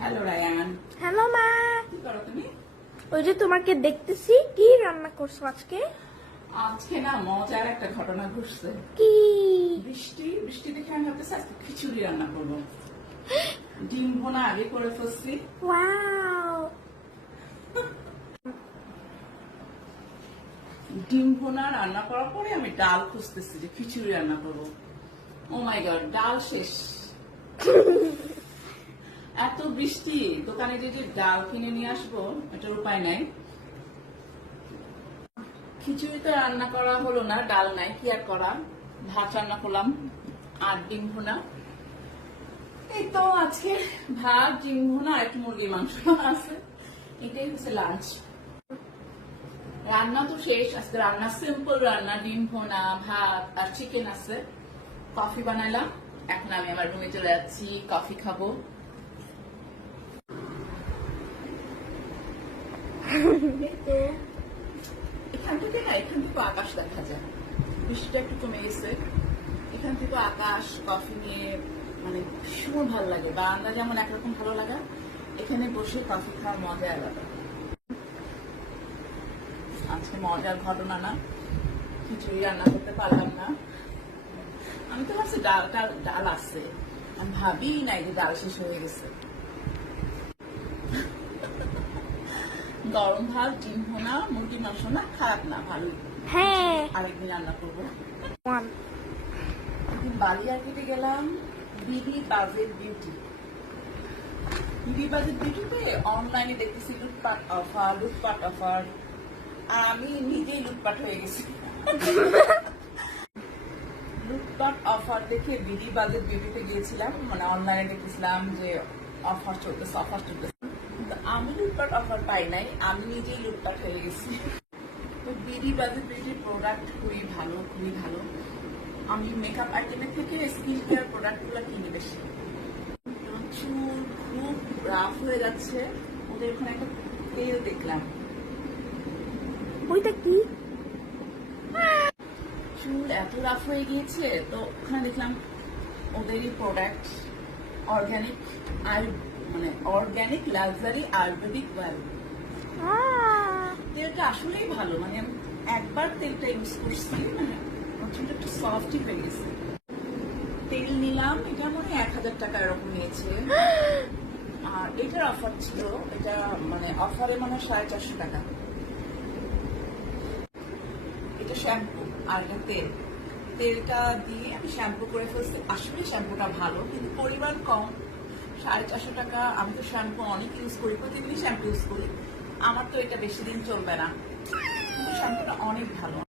Hello Ryan, hello মা। কি করো তুমি? ওই যে তোমাকে দেখতেছি, কি রান্না করছো আজকে? আজকে না মজার একটা ঘটনা ঘটছে। কি? বৃষ্টি বৃষ্টি দেখে আমি ভাবতেছি আজকে খিচুড়ি রান্না করবো। ডিম ভোনা আগে করে ফেলছি। ওয়াও। ডিম ভোনা রান্না করার পরে আমি ডাল খুঁজতেছি যে খিচুড়ি রান্না করবো। ও মাই গড, ডাল শেষ। এত বৃষ্টি, দোকানে যে ডাল কিনে নিয়ে আসবো এটার উপায় নাই। খিচুড়ি তো রান্না করা হলো না, ডাল নাই, কি আর করা। ভাত রান্না করলাম আর ডিম ভুনা। এই তো আজকে ভাত, ডিম ভুনা আর একটু মুরগির মাংস আছে, এটাই হচ্ছে লাঞ্চ। রান্না তো শেষ, আজকে রান্না সিম্পল রান্না, ডিম ভুনা, ভাত আর চিকেন আছে। কফি বানাইলাম, এখন আমি আমার রুমে চলে যাচ্ছি, কফি খাবো। এখান থেকে আকাশ দেখা যায়, বৃষ্টিটা একটু কমে গেছে। এখান থেকে আকাশ, কফি নিয়ে মানে ভীষণ ভালো লাগে। বারান্দা যেমন একরকম ভালো লাগা, এখানে বসে কফি খাওয়ার মজা আলাদা। আজকে মজার ঘটনা না, খিচুড়ি রান্না করতে পারলাম না। আমি তো ভাবছি ডাল আছে, আমি ভাবি নাই যে ডাল শেষ হয়ে গেছে। গরম ভাত, ডিম ভোনা, মুরগির মাংস না, খারাপ না, ভালোই। হ্যাঁ। আরেকদিন রান্না করবো। ওয়ান। বালি মার্কেটে গেলাম, BD budget beauty. BD budget বিউটিতে অনলাইনে দেখতেছি লুটপাট অফার। আর আমি নিজেই লুটপাট হয়ে গেছি। লুটপাট অফার দেখে বিডি বাজেট বিউটিতে গিয়েছিলাম, মানে অনলাইনে দেখতেছিলাম যে অফার চলতেছে। কিন্তু আমি লুটপাট অফার পাই নাই, আমি নিজেই লুটপাট হয়ে গেছি। তো বিডি বাজেট বিউটির প্রোডাক্ট খুবই ভালো, খুবই ভালো। আমি মেকআপ আইটেমের থেকে স্কিন কেয়ার প্রোডাক্ট গুলো কিনি বেশি। চুল খুব রাফ হয়ে যাচ্ছে, ওদের ওখানে একটা তেল দেখলাম। ওইটা কি? চুল এত রাফ হয়ে গিয়েছে, তো ওখানে দেখলাম ওদেরই প্রোডাক্ট, অর্গানিক মানে অর্গানিক লাক্সারি আয়ুর্বেদিক অয়েল। তেলটা আসলেই ভালো, মানে আমি একবার তেলটা ইউজ করছি, মানে চুলটা একটু সফটই হয়ে গেছে। তেল নিলাম, এটা মনে 1000 টাকা এরকম নিয়েছে। আর এটার অফার ছিল, এটা মানে অফারে মানে 450 টাকা। এটা শ্যাম্পু আর এটা তেলটা দিয়ে আমি শ্যাম্পু করে ফেলছি। আসলে শ্যাম্পুটা ভালো, কিন্তু পরিমাণ কম। 450 টাকা। আমি তো শ্যাম্পু অনেক ইউজ করি, প্রতিদিনই শ্যাম্পু ইউজ করি, আমার তো এটা বেশি দিন চলবে না, কিন্তু শ্যাম্পুটা অনেক ভালো।